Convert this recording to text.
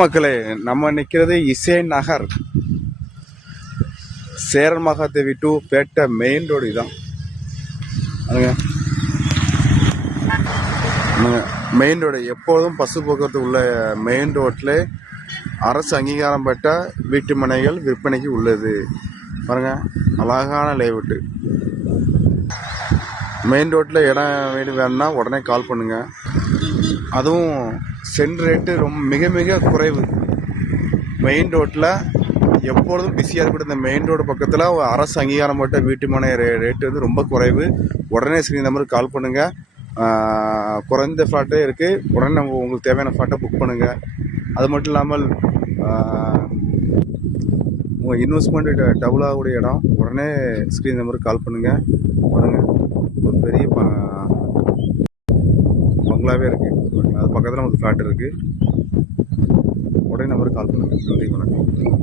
மக்களே, நம்ம நிற்கிறது Isai Nagar Cheranmahadevi to Pettai main road. இதான் மெயின் ரோடு. எப்பொழுதும் பசு போக்குவரத்து உள்ள மெயின் ரோட்டில் அரசு அங்கீகாரம் பெற்ற வீட்டு மனைகள் விற்பனைக்கு உள்ளது. பாருங்க, அழகான லேஅவுட்டு. மெயின் ரோட்டில் இடம் வீடு வேணும்னா உடனே கால் பண்ணுங்க. அதுவும் சென்ட் ரேட்டு மிக மிக குறைவு. மெயின் ரோட்டில் எப்பொழுதும் பிஸியாக இருக்கக்கூடிய இந்த மெயின் ரோடு பக்கத்தில் அரசு அங்கீகாரம் பெற்ற வீட்டு மனை ரேட்டு வந்து ரொம்ப குறைவு. உடனே சரி நம்பருக்கு கால் பண்ணுங்கள். குறைந்த ஃப்ளாட்டே இருக்குது. உடனே நம்ம உங்களுக்கு தேவையான ஃப்ளாட்டை புக் பண்ணுங்கள். அது மட்டும் இல்லாமல் உங்கள் இன்வெஸ்ட்மெண்ட் டபுள் ஆகக்கூடிய இடம். உடனே ஸ்க்ரீன் நம்பருக்கு கால் பண்ணுங்கள். பாருங்கள், ஒரு பெரிய பங்களாவே இருக்குது. அது பக்கத்தில் நமக்கு ஃப்ளாட் இருக்குது. உடனே நம்பருக்கு கால் பண்ணுங்கள். நன்றி, வணக்கம்.